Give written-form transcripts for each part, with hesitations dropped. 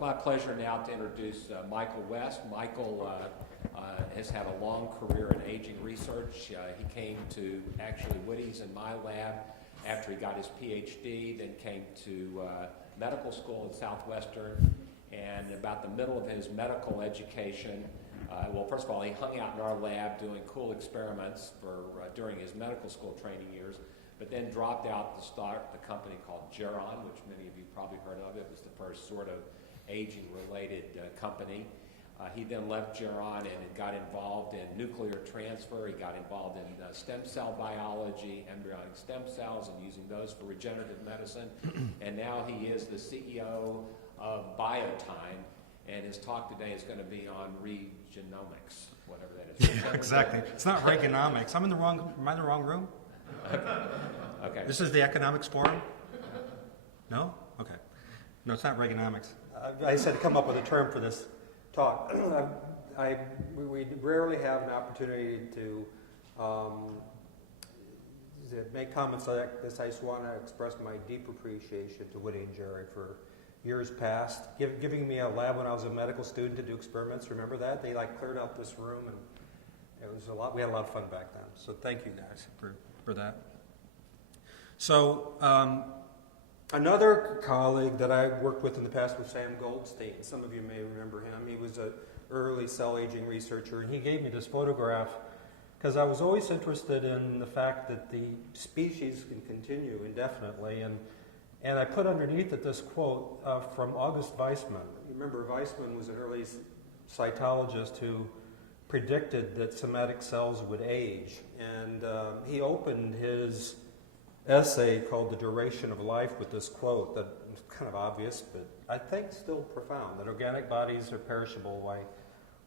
My pleasure now to introduce Michael West. Michael has had a long career in aging research. He came to actually Woody's in my lab after he got his PhD, then came to medical school at Southwestern, and about the middle of his medical education, well, first of all, he hung out in our lab doing cool experiments during his medical school training years, but then dropped out to start the company called Geron, which many of you probably heard of. It was the first sort of aging-related company. He then left Geron and got involved in nuclear transfer. He got involved in stem cell biology, embryonic stem cells, and using those for regenerative medicine. And now he is the CEO of BioTime, and his talk today is going to be on Regenomics, whatever that is. Yeah, exactly. It's not Regenomics. Am I in the wrong room? Okay. This is the economics forum? No? Okay. No, it's not Regenomics. I said to come up with a term for this talk. We rarely have an opportunity to make comments like this. I just want to express my deep appreciation to Woody and Jerry for years past, giving me a lab when I was a medical student to do experiments. Remember that? They cleared out this room, and it was a lot. We had a lot of fun back then. So thank you guys for that. So another colleague that I worked with in the past was Sam Goldstein. Some of you may remember him. He was an early cell aging researcher, and he gave me this photograph because I was always interested in the fact that the species can continue indefinitely. And I put underneath it this quote from August Weismann. You remember Weismann was an early cytologist who predicted that somatic cells would age. And he opened his essay called The Duration of Life with this quote that was kind of obvious, but I think still profound, that organic bodies are perishable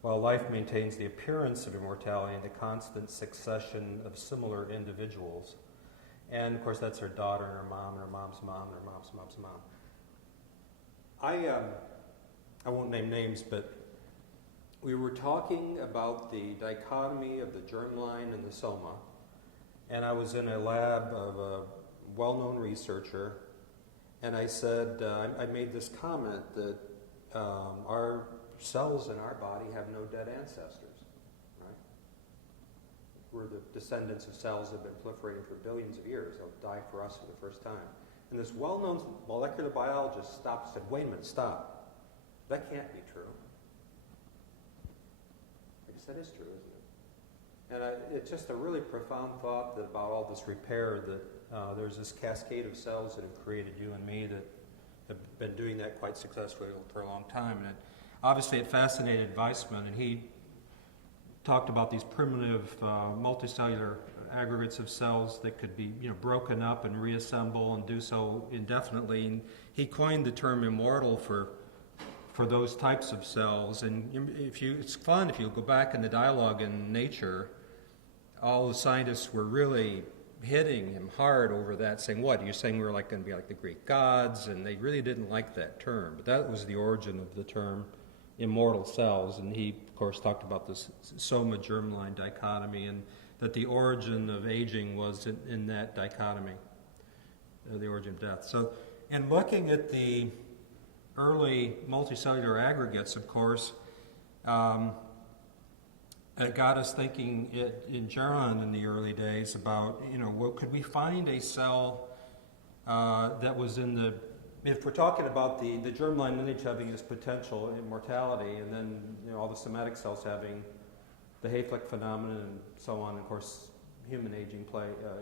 while life maintains the appearance of immortality in the constant succession of similar individuals. And of course that's her daughter and her mom and her mom's mom and her mom's mom's mom. I won't name names, but we were talking about the dichotomy of the germline and the soma. And I was in a lab of a well-known researcher, and I said, I made this comment that our cells in our body have no dead ancestors, right? We're the descendants of cells that have been proliferating for billions of years. They'll die for us for the first time. And this well-known molecular biologist stopped and said, wait a minute, stop. That can't be true. I guess that is true, isn't it? And it's just a really profound thought that about all this repair, that there's this cascade of cells that have created you and me that have been doing that quite successfully for a long time. And obviously it fascinated Weismann, and he talked about these primitive multicellular aggregates of cells that could be broken up and reassemble and do so indefinitely. And he coined the term immortal for those types of cells. And it's fun if you go back in the dialogue in Nature, all the scientists were really hitting him hard over that, saying, what, you're saying we're going to be like the Greek gods? And they really didn't like that term. But that was the origin of the term immortal cells. And he, of course, talked about this soma-germline dichotomy, and that the origin of aging was in that dichotomy, the origin of death. So in looking at the early multicellular aggregates, of course, it got us thinking in Geron in the early days about, could we find a cell that was in the, if we're talking about the germline lineage having this potential immortality, and then all the somatic cells having the Hayflick phenomenon and so on, and of course human aging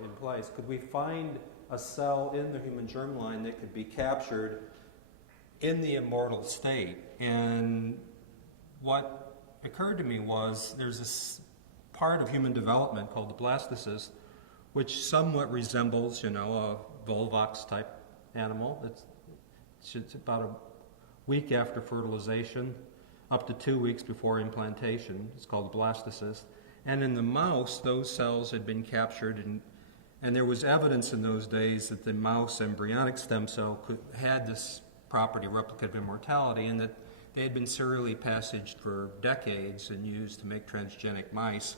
in place, could we find a cell in the human germline that could be captured in the immortal state? And what occurred to me was there's this part of human development called the blastocyst, which somewhat resembles, a Volvox type animal. It's about a week after fertilization, up to 2 weeks before implantation. It's called the blastocyst. And in the mouse, those cells had been captured, and there was evidence in those days that the mouse embryonic stem cell had this property, replicative immortality, and that they had been serially passaged for decades and used to make transgenic mice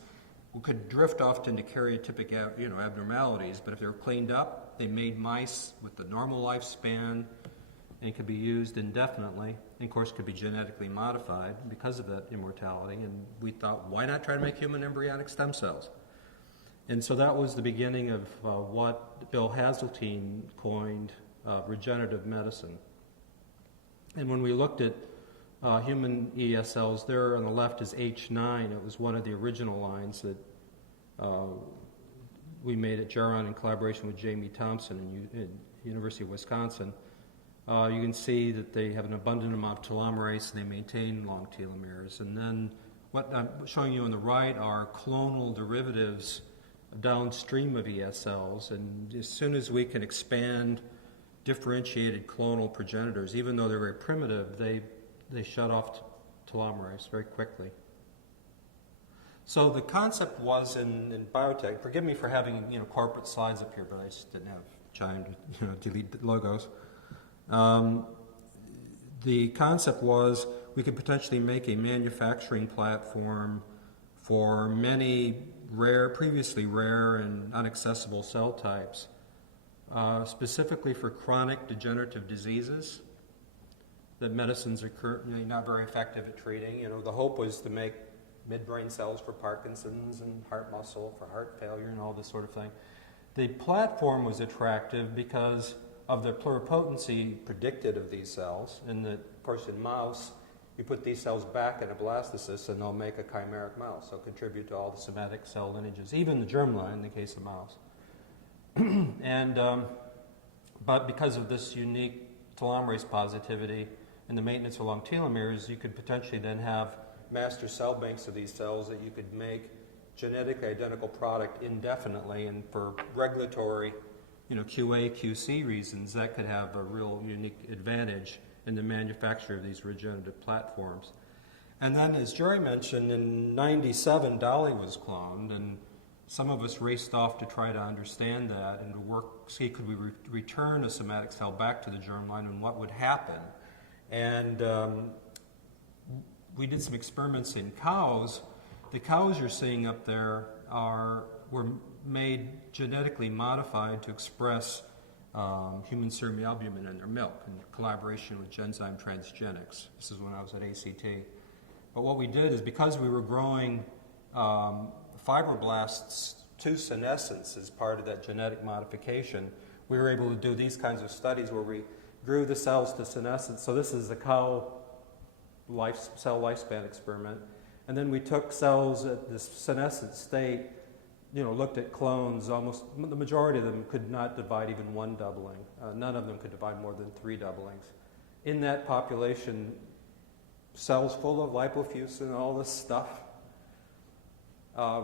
who could drift off into karyotypic abnormalities, but if they were cleaned up, they made mice with the normal lifespan and could be used indefinitely, and of course could be genetically modified because of that immortality. And we thought, why not try to make human embryonic stem cells? And so that was the beginning of what Bill Hazeltine coined regenerative medicine. And when we looked at human ESLs, there on the left is H9. It was one of the original lines that we made at Geron in collaboration with Jamie Thompson in University of Wisconsin. You can see that they have an abundant amount of telomerase and they maintain long telomeres. And then what I'm showing you on the right are clonal derivatives downstream of ESLs. And as soon as we can expand differentiated clonal progenitors, even though they're very primitive, they shut off telomerase very quickly. So the concept was in biotech. Forgive me for having corporate slides up here, but I just didn't have time to delete the logos. The concept was we could potentially make a manufacturing platform for many previously rare and inaccessible cell types, specifically for chronic degenerative diseases that medicines are currently not very effective at treating. The hope was to make midbrain cells for Parkinson's and heart muscle for heart failure and all this sort of thing. The platform was attractive because of the pluripotency predicted of these cells, and that, of course, in mouse, you put these cells back in a blastocyst and they'll make a chimeric mouse. They'll contribute to all the somatic cell lineages, even the germline in the case of mouse. But because of this unique telomerase positivity and the maintenance of long telomeres, you could potentially then have master cell banks of these cells that you could make genetically identical product indefinitely, and for regulatory QA, QC reasons, that could have a real unique advantage in the manufacture of these regenerative platforms. And then, as Jerry mentioned, in '97, Dolly was cloned, and some of us raced off to try to understand that and to see could we return a somatic cell back to the germline and what would happen. And we did some experiments in cows. The cows you're seeing up there were made genetically modified to express human serum albumin in their milk in collaboration with Genzyme Transgenics. This is when I was at ACT. But what we did is, because we were growing fibroblasts to senescence as part of that genetic modification, we were able to do these kinds of studies where we grew the cells to senescence. So this is a cow cell lifespan experiment. And then we took cells at this senescent state, looked at clones. Almost the majority of them could not divide even one doubling. None of them could divide more than 3 doublings. In that population, cells full of lipofuscin and all this stuff,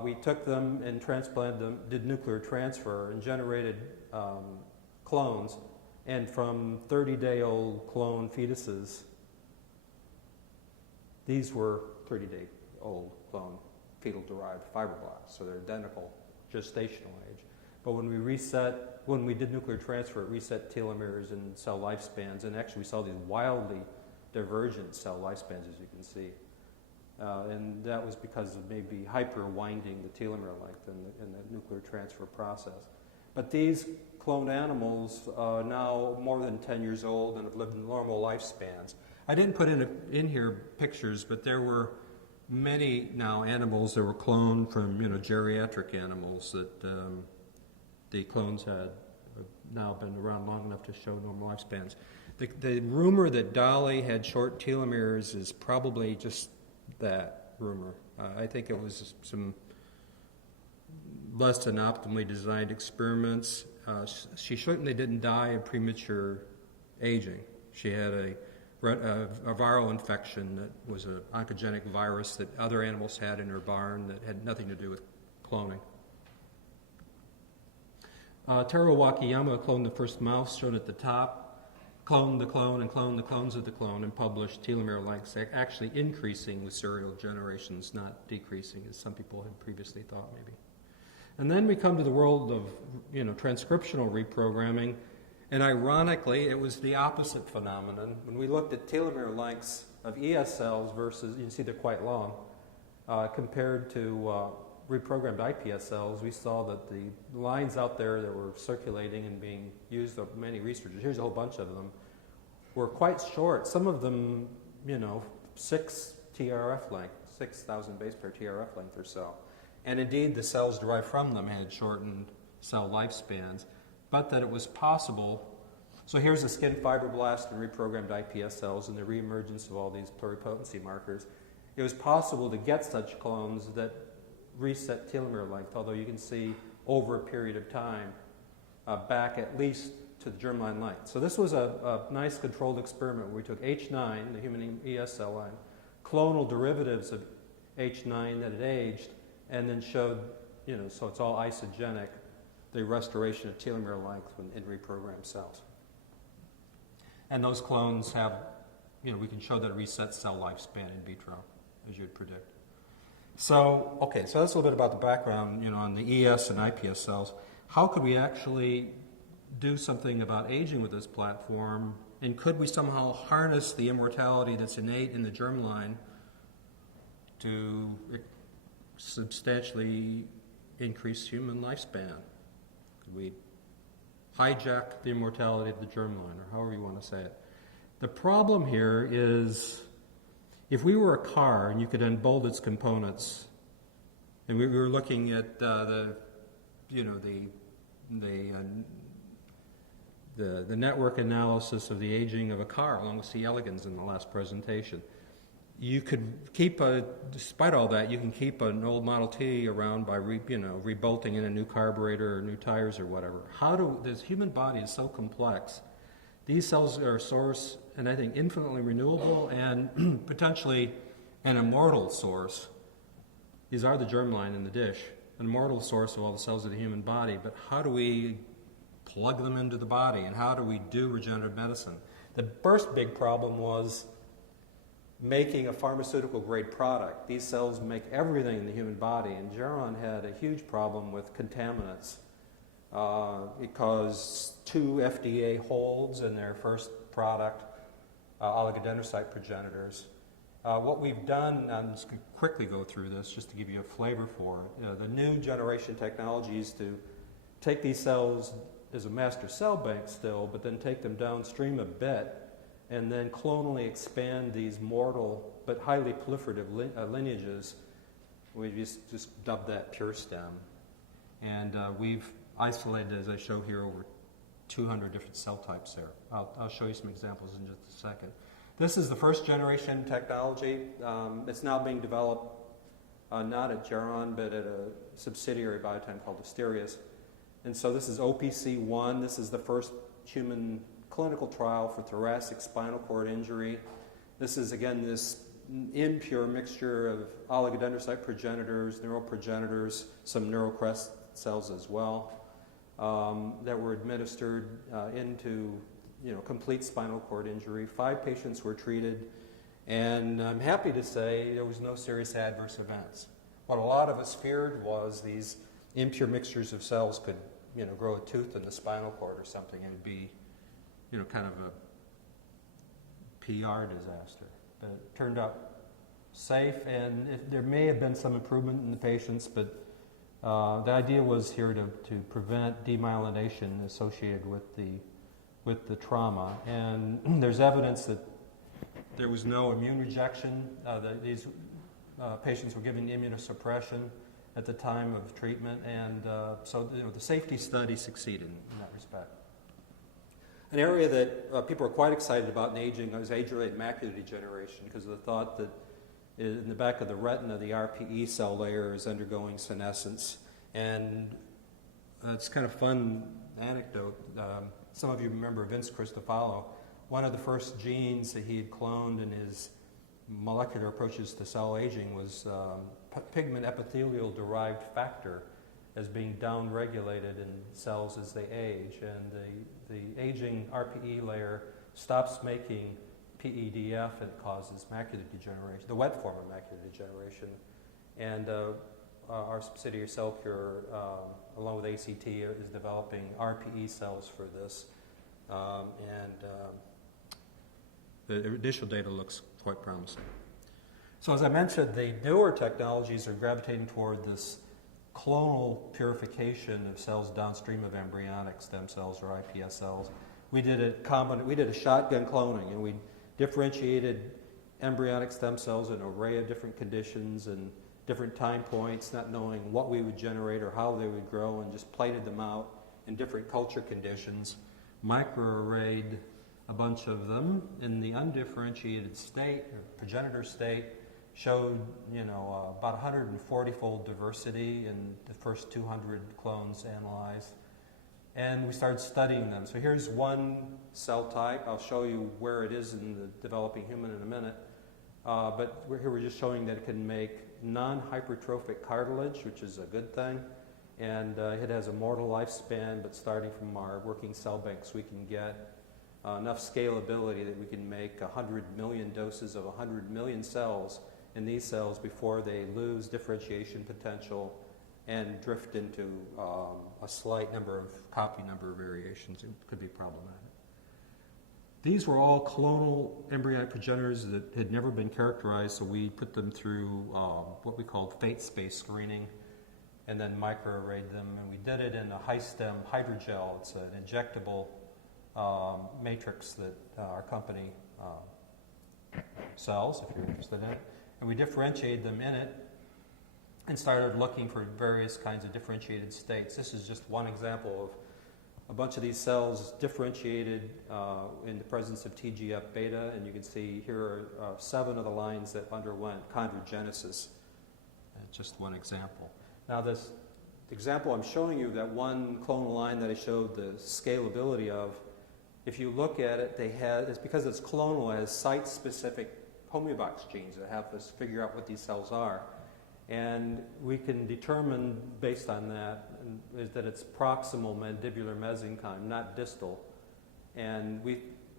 we took them and transplanted them, did nuclear transfer, and generated clones. And from 30-day-old clone fetuses, these were 30-day-old clone fetal-derived fibroblasts, so they're identical gestational age. But when we did nuclear transfer, it reset telomeres and cell lifespans, and actually we saw these wildly divergent cell lifespans, as you can see. And that was because of maybe hyper-winding the telomere length in the nuclear transfer process. But these cloned animals are now more than 10 years old and have lived normal lifespans. I didn't put in here pictures, but there were many now animals that were cloned from geriatric animals that the clones had now been around long enough to show normal lifespans. The rumor that Dolly had short telomeres is probably just that rumor. I think it was some less than optimally designed experiments. She certainly didn't die of premature aging. She had a viral infection that was an oncogenic virus that other animals had in her barn that had nothing to do with cloning. Taro Wakayama cloned the first mouse shown at the top, cloned the clone and cloned the clones of the clone, and published telomere lengths actually increasing with serial generations, not decreasing as some people had previously thought maybe. And then we come to the world of transcriptional reprogramming. And ironically, it was the opposite phenomenon. When we looked at telomere lengths of ES cells versus, you can see they're quite long, compared to reprogrammed iPS cells, we saw that the lines out there that were circulating and being used by many researchers, here's a whole bunch of them, were quite short. Some of them, 6 TRF length, 6,000 base pair TRF length or so. And indeed, the cells derived from them had shortened cell lifespans, but that it was possible. So here's the skin fibroblast and reprogrammed iPS cells and the reemergence of all these pluripotency markers. It was possible to get such clones that reset telomere length, although you can see over a period of time back at least to the germline length. So this was a nice controlled experiment where we took H9, the human ES cell line, clonal derivatives of H9 that had aged, and then showed, so it's all isogenic, the restoration of telomere length in reprogrammed cells. And those clones have, we can show that it resets cell lifespan in vitro, as you'd predict. So that's a little bit about the background, on the ES and iPS cells. How could we actually do something about aging with this platform? And could we somehow harness the immortality that's innate in the germline to substantially increase human lifespan? Could we hijack the immortality of the germline, or however you want to say it? The problem here is, if we were a car and you could unbolt its components, and we were looking at the network analysis of the aging of a car, along with C. elegans in the last presentation, you could keep despite all that, you can keep an old Model T around by rebolting in a new carburetor or new tires or whatever. This human body is so complex. These cells are a source, and I think infinitely renewable and potentially an immortal source. These are the germline in the dish, an immortal source of all the cells of the human body, but how do we plug them into the body, and how do we do regenerative medicine? The first big problem was making a pharmaceutical grade product. These cells make everything in the human body, and Geron had a huge problem with contaminants. It caused 2 FDA holds in their first product, oligodendrocyte progenitors. What we've done, I'm just going to quickly go through this just to give you a flavor for it. The new generation technology is to take these cells as a master cell bank still, but then take them downstream a bit and then clonally expand these mortal but highly proliferative lineages. We just dubbed that pure stem. And we've isolated, as I show here, over 200 different cell types there. I'll show you some examples in just a second. This is the first generation technology. It's now being developed not at Geron, but at a subsidiary BioTime called Asterias. And so this is OPC1. This is the first human clinical trial for thoracic spinal cord injury. This is, again, this impure mixture of oligodendrocyte progenitors, neuroprogenitors, some neurocrest cells as well, that were administered into complete spinal cord injury. 5 patients were treated, and I'm happy to say there was no serious adverse events. What a lot of us feared was these impure mixtures of cells could grow a tooth in the spinal cord or something, and be kind of a PR disaster. But it turned out safe, and there may have been some improvement in the patients, but the idea was here to prevent demyelination associated with the trauma. And there's evidence that there was no immune rejection. These patients were given immunosuppression at the time of treatment, and so the safety study succeeded in that respect. An area that people are quite excited about in aging is age-related macular degeneration, because of the thought that in the back of the retina, the RPE cell layer is undergoing senescence. And it's kind of fun anecdote. Some of you remember Vince Cristofalo. One of the first genes that he had cloned in his molecular approaches to cell aging was pigment epithelial-derived factor as being downregulated in cells as they age. And the aging RPE layer stops making PEDF, and it causes macular degeneration, the wet form of macular degeneration. And our subsidiary CellCure, along with ACT, is developing RPE cells for this. The initial data looks quite promising. So as I mentioned, the newer technologies are gravitating toward this clonal purification of cells downstream of embryonic stem cells or iPS cells. we did a shotgun cloning, and we differentiated embryonic stem cells in an array of different conditions and different time points, not knowing what we would generate or how they would grow, and just plated them out in different culture conditions, microarrayed a bunch of them in the undifferentiated state, or progenitor state, showed, about 140-fold diversity in the first 200 clones analyzed. And we started studying them. So here's one cell type. I'll show you where it is in the developing human in a minute. But we're just showing that it can make non-hypertrophic cartilage, which is a good thing. And it has a mortal lifespan, but starting from our working cell banks, we can get enough scalability that we can make 100 million doses of 100 million cells in these cells before they lose differentiation potential and drift into a slight copy number of variations. It could be problematic. These were all clonal embryonic progenitors that had never been characterized, so we put them through what we called fate space screening and then microarrayed them. And we did it in a high-stem hydrogel. It's an injectable matrix that our company sells, if you're interested in it. And we differentiated them in it and started looking for various kinds of differentiated states. This is just one example of a bunch of these cells differentiated in the presence of TGF-beta, and you can see here are 7 of the lines that underwent chondrogenesis. Just one example. Now this example I'm showing you, that one clonal line that I showed the scalability of, if you look at it, it's because it's clonal, it has site-specific homeobox genes that help us figure out what these cells are. And we can determine, based on that, that it's proximal mandibular mesenchyme, not distal. And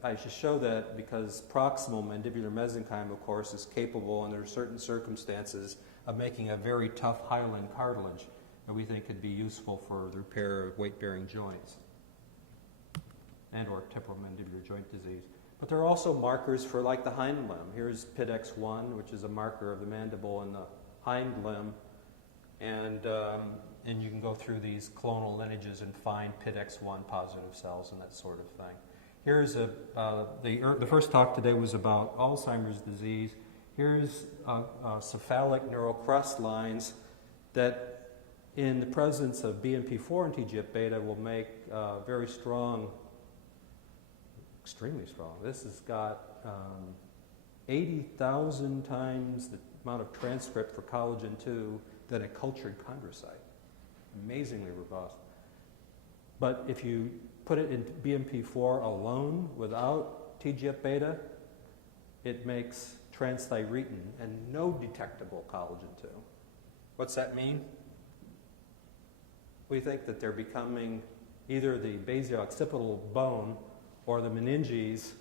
I should show that because proximal mandibular mesenchyme, of course, is capable under certain circumstances of making a very tough hyaline cartilage that we think could be useful for the repair of weight-bearing joints and or temporomandibular joint disease. But there are also markers for like the hind limb. Here's PIDX1, which is a marker of the mandible and the hind limb. And you can go through these clonal lineages and find PIDX1 positive cells and that sort of thing. Here's the first talk today was about Alzheimer's disease. Here's cephalic neural crest lines that in the presence of BMP4 and TGF-beta will make very strong, extremely strong. This has got 80,000 times the amount of transcript for collagen 2 than a cultured chondrocyte. Amazingly robust. But if you put it in BMP4 alone without TGF-beta, it makes transthyretin and no detectable collagen 2. What's that mean? We think that they're becoming either the basio-occipital bone or the meninges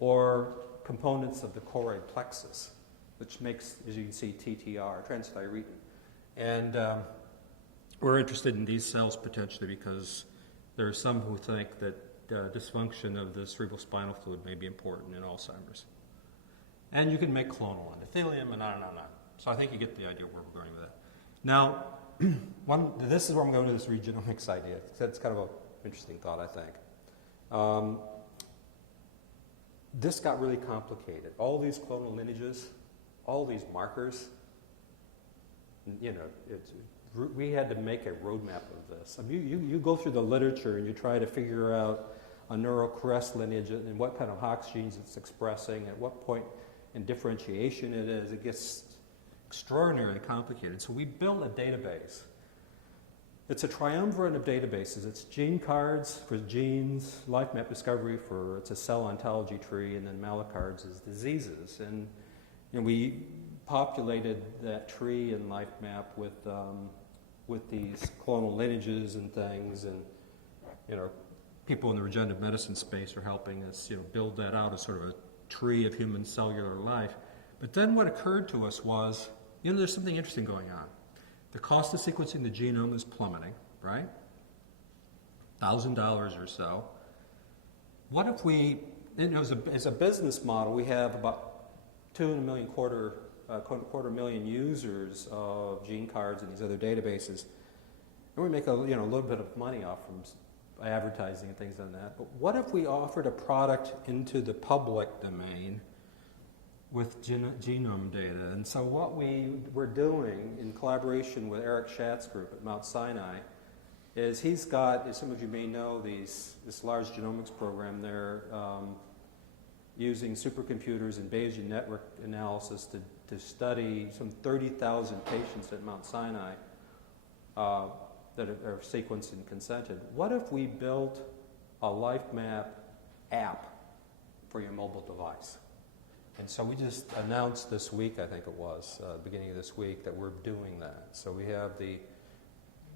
or components of the choroid plexus, which makes, as you can see, TTR, transthyretin. And we're interested in these cells potentially because there are some who think that dysfunction of the cerebrospinal fluid may be important in Alzheimer's. And you can make clonal endothelium and on and on and on. So I think you get the idea where we're going with that. Now, this is where I'm going with this Regenomics idea. That's kind of an interesting thought, I think. This got really complicated. All these clonal lineages, all these markers, we had to make a roadmap of this. I mean, you go through the literature and you try to figure out a neural crest lineage and what kind of Hox genes it's expressing, at what point in differentiation it is. It gets extraordinarily complicated. So we built a database. It's a triumvirate of databases. It's gene cards for genes, life map discovery for, it's a cell ontology tree, and then mallocards is diseases. And we populated that tree and life map with these clonal lineages and things, and people in the regenerative medicine space are helping us build that out as sort of a tree of human cellular life. But then what occurred to us was, there's something interesting going on. The cost of sequencing the genome is plummeting, right? $1,000 or so. What if we, as a business model, we have about 2.25 quarter million users of gene cards and these other databases, and we make a little bit of money off from advertising and things on that. But what if we offered a product into the public domain with genome data? And so what we were doing in collaboration with Eric Schatz's group at Mount Sinai is he's got, as some of you may know, this large genomics program there using supercomputers and Bayesian network analysis to study some 30,000 patients at Mount Sinai that are sequenced and consented. What if we built a LifeMap app for your mobile device? And so we just announced this week, I think it was, beginning of this week, that we're doing that. So we have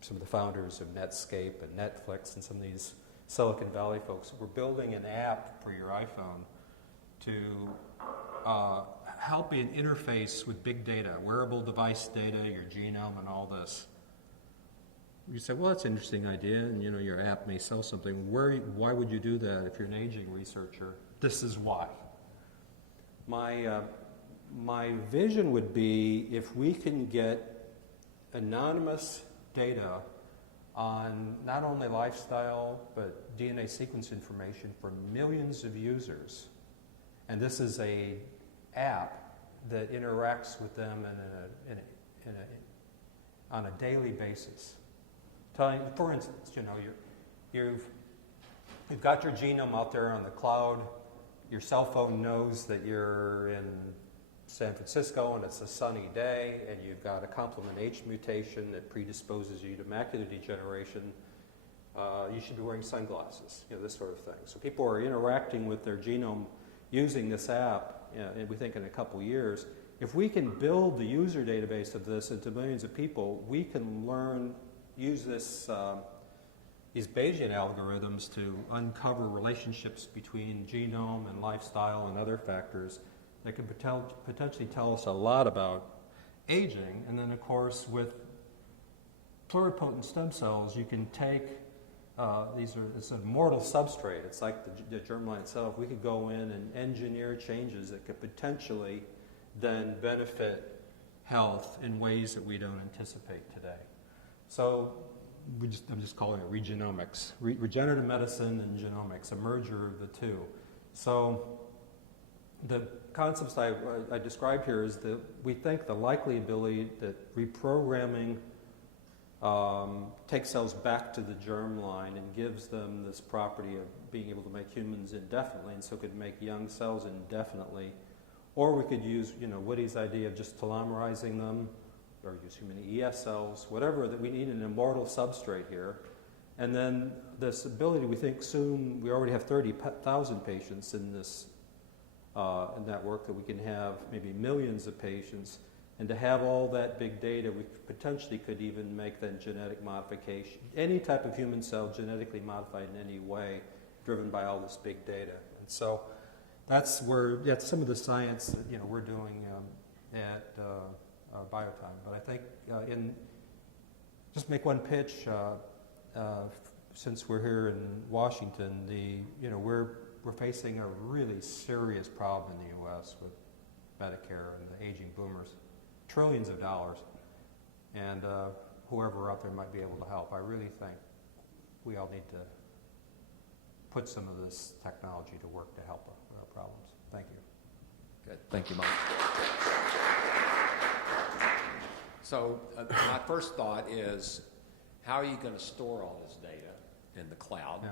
some of the founders of Netscape and Netflix and some of these Silicon Valley folks. We're building an app for your iPhone to help you interface with big data, wearable device data, your genome, and all this. You say, well, that's an interesting idea, and your app may sell something. Why would you do that if you're an aging researcher? This is why. My vision would be if we can get anonymous data on not only lifestyle but DNA sequence information for millions of users, and this is a app that interacts with them on a daily basis. For instance, you've got your genome out there on the cloud. Your cell phone knows that you're in San Francisco and it's a sunny day, and you've got a complement H mutation that predisposes you to macular degeneration. You should be wearing sunglasses, this sort of thing. So people are interacting with their genome using this app, and we think in a couple years, if we can build the user database of this into millions of people, we can use these Bayesian algorithms to uncover relationships between genome and lifestyle and other factors that could potentially tell us a lot about aging. And then, of course, with pluripotent stem cells, you can take it's an immortal substrate. It's like the germline itself. We could go in and engineer changes that could potentially then benefit health in ways that we don't anticipate today. So I'm just calling it Regenomics. Regenerative medicine and genomics, a merger of the two. So the concepts I described here is that we think the likely ability that reprogramming takes cells back to the germline and gives them this property of being able to make humans indefinitely, and so could make young cells indefinitely. Or we could use, Woody's idea of just telomerizing them, or use human ES cells, whatever, that we need an immortal substrate here. And then this ability, we think soon, we already have 30,000 patients in this network, that we can have maybe millions of patients. And to have all that big data, we potentially could even make then genetic modification. Any type of human cell genetically modified in any way, driven by all this big data. And so that's some of the science that we're doing at BioTime. But I think just make one pitch, since we're here in Washington, we're facing a really serious problem in the U.S. with Medicare and the aging boomers. Trillions of dollars, and whoever out there might be able to help. I really think we all need to put some of this technology to work to help our problems. Thank you. Good. Thank you, Mike. So my first thought is, how are you going to store all this data in the cloud?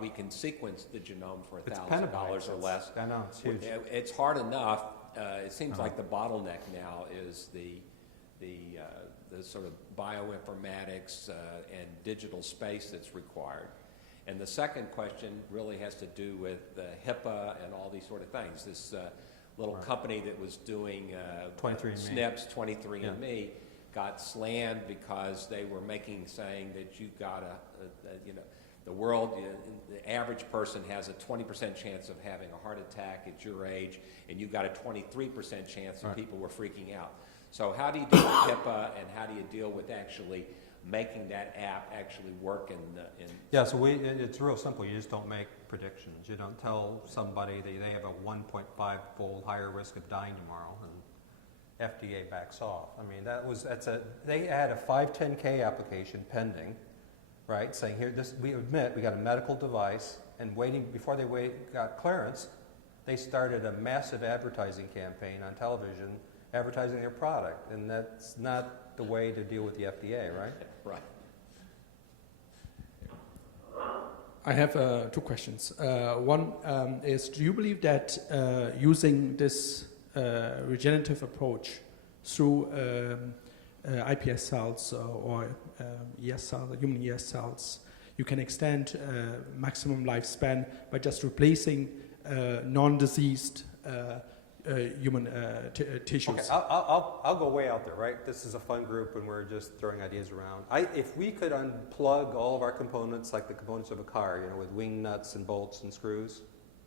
We can sequence the genome for $1,000 or less. I know, it's huge. It's hard enough. It seems like the bottleneck now is the sort of bioinformatics and digital space that's required. And the second question really has to do with HIPAA and all these sort of things. This little company that was doing 23andMe. SNPs, 23andMe, got slammed because they were saying that you got the world, the average person has a 20% chance of having a heart attack at your age, and you got a 23% chance, and people were freaking out. So how do you deal with HIPAA, and how do you deal with actually making that app actually work Yeah, so it's real simple. You just don't make predictions. You don't tell somebody that they have a 1.5-fold higher risk of dying tomorrow, and FDA backs off. I mean, they had a 510K application pending right? Saying here, we admit we got a medical device, and before they got clearance, they started a massive advertising campaign on television advertising their product, and that's not the way to deal with the FDA, right? Right. I have two questions. One is, do you believe that using this regenerative approach through iPS cells or ES cells, human ES cells, you can extend maximum lifespan by just replacing non-diseased human tissues? Okay, I'll go way out there, right? This is a fun group and we're just throwing ideas around. If we could unplug all of our components, like the components of a car, with wing nuts and bolts and screws,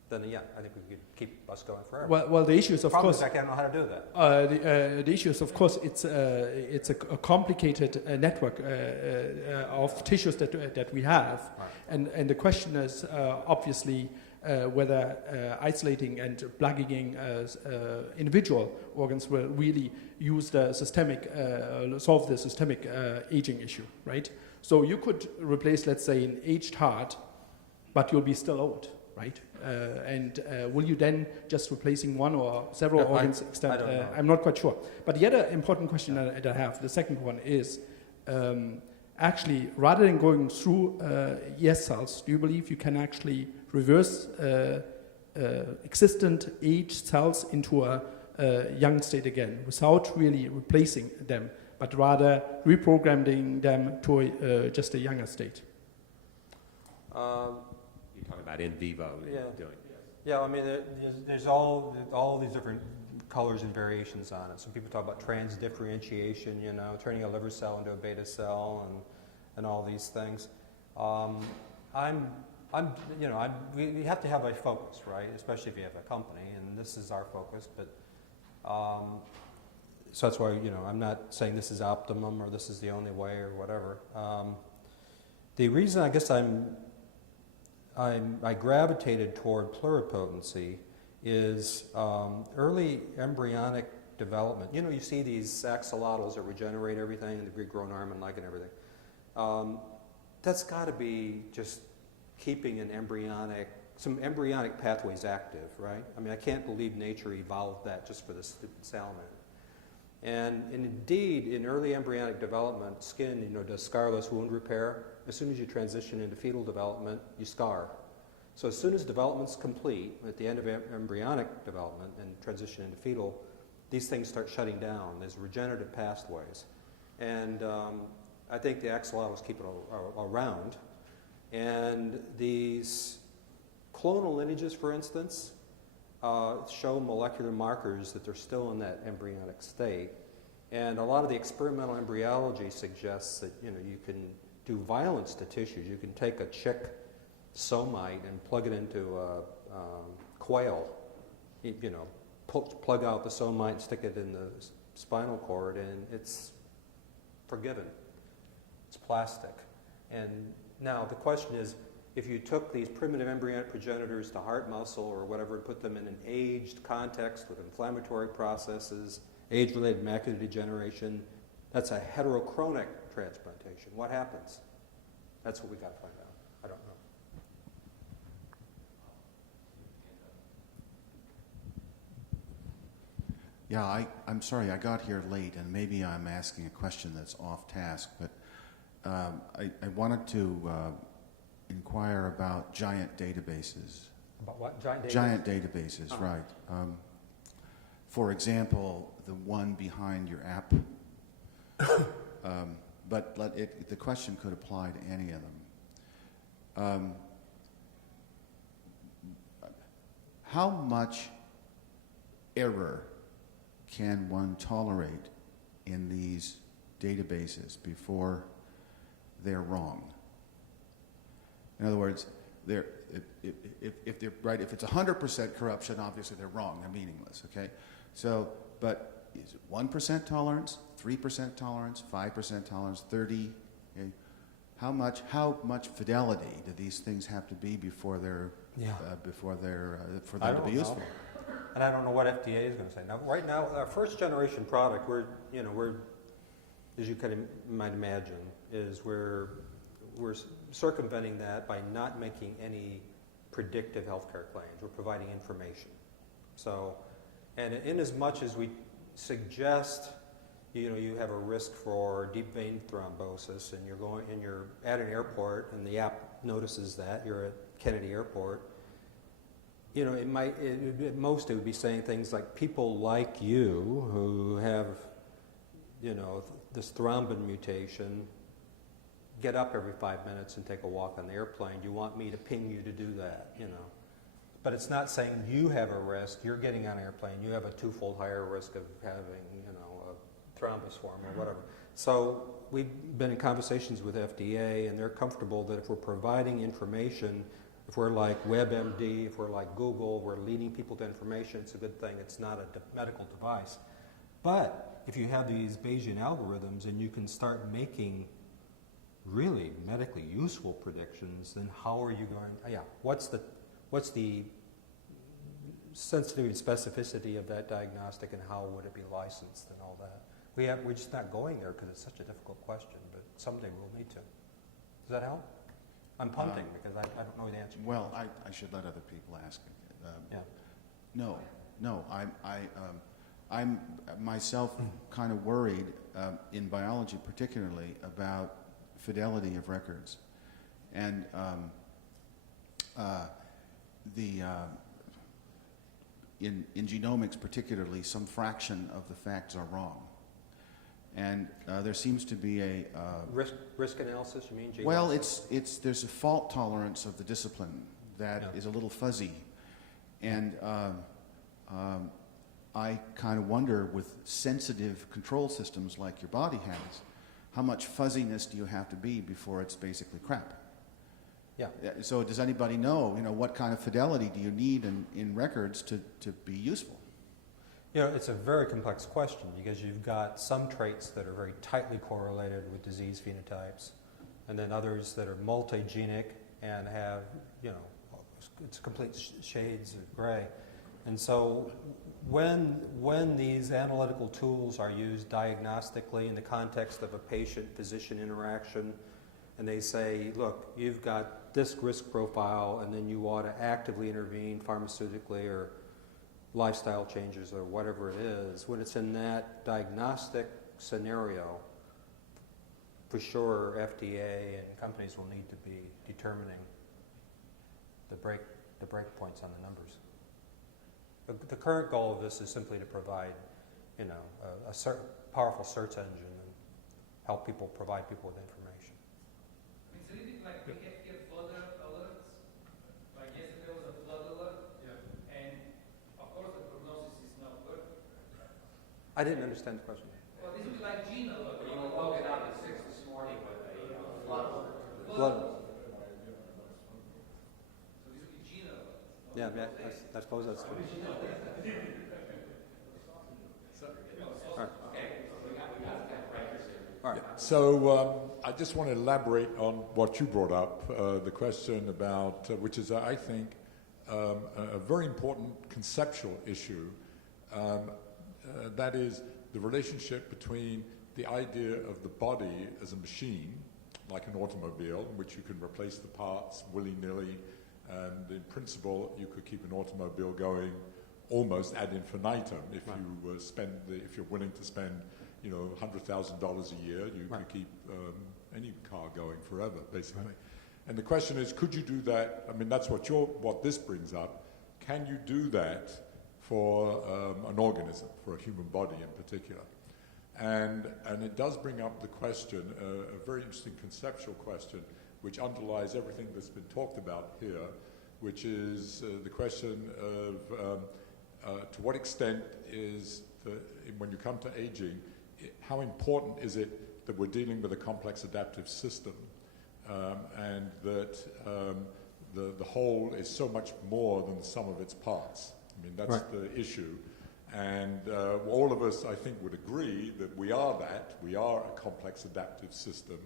then yeah, I think we could keep us going forever. Well, the issue is, of Problem course, is I don't know how to do that. the issue is, of course, it's a complicated network of tissues that we have, Right. and the question is obviously whether isolating and plugging individual organs will really use the systemic solve the systemic aging issue, right? So you could replace, let's say, an aged heart, but you'll be still old, right? And will you then just replacing one or several organs extend? I don't know. I'm not quite sure. But the other important question that I have, the second one is, actually, rather than going through ES cells, do you believe you can actually reverse existent aged cells into a young state again without really replacing them, but rather reprogramming them to just a younger state? You're talking about in vivo Yeah. doing. Yeah, I mean, there's all these different colors and variations on it. Some people talk about transdifferentiation, turning a liver cell into a beta cell and all these things. We have to have a focus, right? Especially if you have a company, and this is our focus. But so that's why I'm not saying this is optimum or this is the only way or whatever. The reason I guess I gravitated toward pluripotency is early embryonic development. You see these axolotls that regenerate everything, the regrown arm and leg and everything. That's got to be just keeping some embryonic pathways active, right? I mean, I can't believe nature evolved that just for the stupid salamander. And indeed, in early embryonic development, skin, does scarless wound repair. As soon as you transition into fetal development, you scar. So as soon as development's complete, at the end of embryonic development and transition into fetal, these things start shutting down. There's regenerative pathways. And I think the axolotls keep it around. And these clonal lineages, for instance, show molecular markers that they're still in that embryonic state. And a lot of the experimental embryology suggests that you can do violence to tissues. You can take a chick somite and plug it into a quail. Plug out the somite and stick it in the spinal cord, and it's forgiven. It's plastic. And now the question is, if you took these primitive embryonic progenitors to heart muscle or whatever and put them in an aged context with inflammatory processes, age-related macular degeneration, that's a heterochronic transplantation. What happens? That's what we got to find out. I don't know. Yeah, I'm sorry, I got here late, and maybe I'm asking a question that's off task, but I wanted to inquire about giant databases. About what? Giant databases? Giant databases, right. For example, the one behind your app. But the question could apply to any of them. How much error can one tolerate in these databases before they're wrong? In other words, if they're right, if it's 100% corruption, obviously they're wrong. They're meaningless. Okay, so but is it 1% tolerance, 3% tolerance, 5% tolerance, 30? Okay? How much fidelity do these things have to be before they're for them to be useful? And I don't know what FDA is going to say. Now, right now, our first generation product, we're as you might imagine, we're we're circumventing that by not making any predictive healthcare claims. We're providing information. So, and in as much as we suggest, you have a risk for deep vein thrombosis, and you're at an airport, and the app notices that you're at Kennedy Airport. At most it would be saying things like, people like you who have, this thrombin mutation, get up every 5 minutes and take a walk on the airplane. Do you want me to ping you to do that? But it's not saying you have a risk. You're getting on an airplane. You have a twofold higher risk of having, a thrombus form or whatever. So we've been in conversations with FDA, and they're comfortable that if we're providing information, if we're like WebMD, if we're like Google, we're leading people to information, it's a good thing. It's not a medical device. But if you have these Bayesian algorithms and you can start making really medically useful predictions, then how are you going, what's the sensitivity and specificity of that diagnostic, and how would it be licensed and all that? We're just not going there because it's such a difficult question, but someday we'll need to. Does that help? I'm punting because I don't know the answer. Well, I should let other people ask. No. I'm myself kind of worried in biology, particularly about fidelity of records, and in genomics, particularly, some fraction of the facts are wrong. And there seems to be a risk analysis. You mean? Well, there's a fault tolerance of the discipline that is a little fuzzy, and I kind of wonder, with sensitive control systems like your body has, how much fuzziness do you have to be before it's basically crap? Yeah. So does anybody know? What kind of fidelity do you need in records to be useful? It's a very complex question because you've got some traits that are very tightly correlated with disease phenotypes, and then others that are multigenic and have, it's complete shades of gray. And so when these analytical tools are used diagnostically in the context of a patient-physician interaction, and they say, look, you've got this risk profile, and then you ought to actively intervene pharmaceutically or lifestyle changes or whatever it is, when it's in that diagnostic scenario, for sure FDA and companies will need to be determining the break points on the numbers. The current goal of this is simply to provide, a powerful search engine and provide people with information. It's really like we get flood alerts. Like yesterday was a flood alert, and of course the prognosis is not good. I didn't understand the question. Well, this would be like gene alert. You were woken up at 6 this morning with a flood alert. Blood. So this would be gene alert. Yeah, I suppose that's true. All right. So I just want to elaborate on what you brought up, the question about, which is, I think, a very important conceptual issue. That is the relationship between the idea of the body as a machine, like an automobile, in which you can replace the parts willy-nilly, and in principle you could keep an automobile going almost ad infinitum if if you're willing to spend $100,000 a year, you could keep any car going forever, basically. Right. And the question is, could you do that? I mean, that's what this brings up. Can you do that for an organism, for a human body in particular? And it does bring up the question, a very interesting conceptual question, which underlies everything that's been talked about here, which is the question of to what extent is, when you come to aging, how important is it that we're dealing with a complex adaptive system, and that the whole is so much more than the sum of its parts? I mean, that's right. The issue. And all of us, I think, would agree that we are that. We are a complex adaptive system.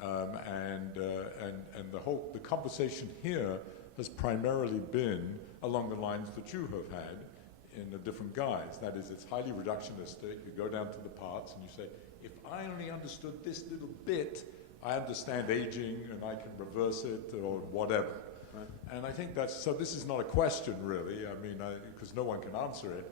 And the conversation here has primarily been along the lines that you have had in a different guise. That is, it's highly reductionistic. You go down to the parts and you say, if I only understood this little bit, I understand aging and I can reverse it or whatever. Right. And I think that's, so this is not a question really, I mean, because no one can answer it,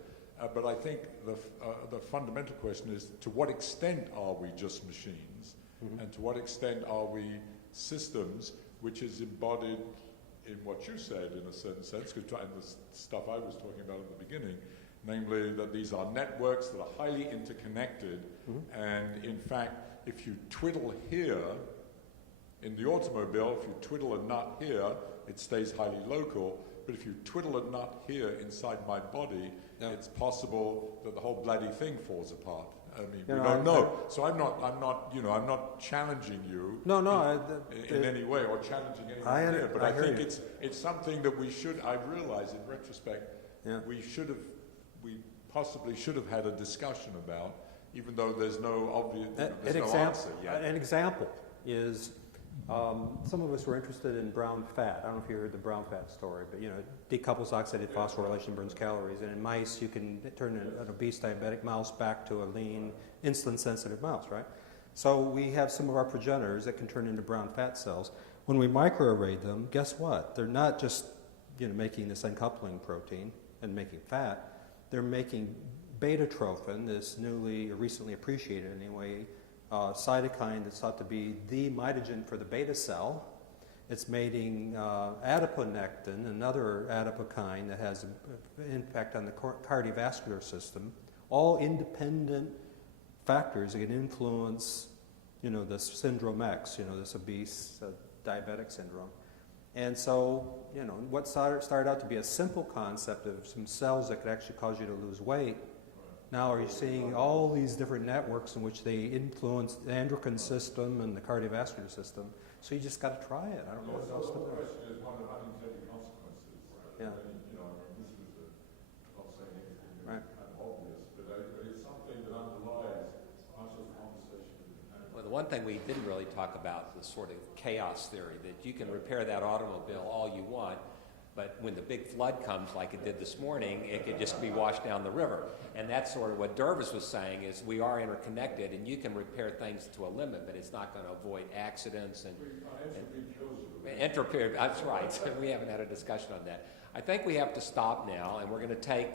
but I think the fundamental question is, to what extent are we just machines? Mm-hmm. And to what extent are we systems, which is embodied in what you said in a certain sense, and the stuff I was talking about at the beginning, namely that these are networks that are highly interconnected, Mm-hmm. and in fact, if you twiddle here, in the automobile, if you twiddle a nut here, it stays highly local, but if you twiddle a nut here inside my body, Yeah. it's possible that the whole bloody thing falls apart. I mean, You we know, don't know. So I'm not challenging you in any way or challenging anyone here, but I think you. it's something that we should, I realize in retrospect, Yeah. we possibly should have had a discussion about, even though there's no obvious, there's no answer yet. An example is some of us were interested in brown fat. I don't know if you heard the brown fat story, but decouples oxidative phosphorylation, burns calories, and in mice you can turn an obese diabetic mouse back to a lean, insulin-sensitive mouse, right? So we have some of our progenitors that can turn into brown fat cells. When we microarray them, guess what? They're not just making this uncoupling protein and making fat. They're making beta-trophin, this newly or recently appreciated anyway, cytokine that's thought to be the mitogen for the beta cell. It's making adiponectin, another adipokine that has an impact on the cardiovascular system, all independent factors that can influence, this syndrome X, this obese diabetic syndrome. And so, what started out to be a simple concept of some cells that could actually cause you to lose weight, now are you seeing all these different networks in which they influence the endocrine system and the cardiovascular system. So you just got to try it. I don't know what else to do. The question is one of unintended consequences. Yeah. This was not saying anything Right. obvious, but it's something that underlies much of the conversation. Well, the one thing we didn't really talk about was sort of chaos theory, that you can repair that automobile all you want, but when the big flood comes, like it did this morning, it could just be washed down the river. And that's sort of what Dervis was saying, is we are interconnected, and you can repair things to a limit, but it's not going to avoid accidents and entropy. That's right. We haven't had a discussion on that. I think we have to stop now, and we're going to take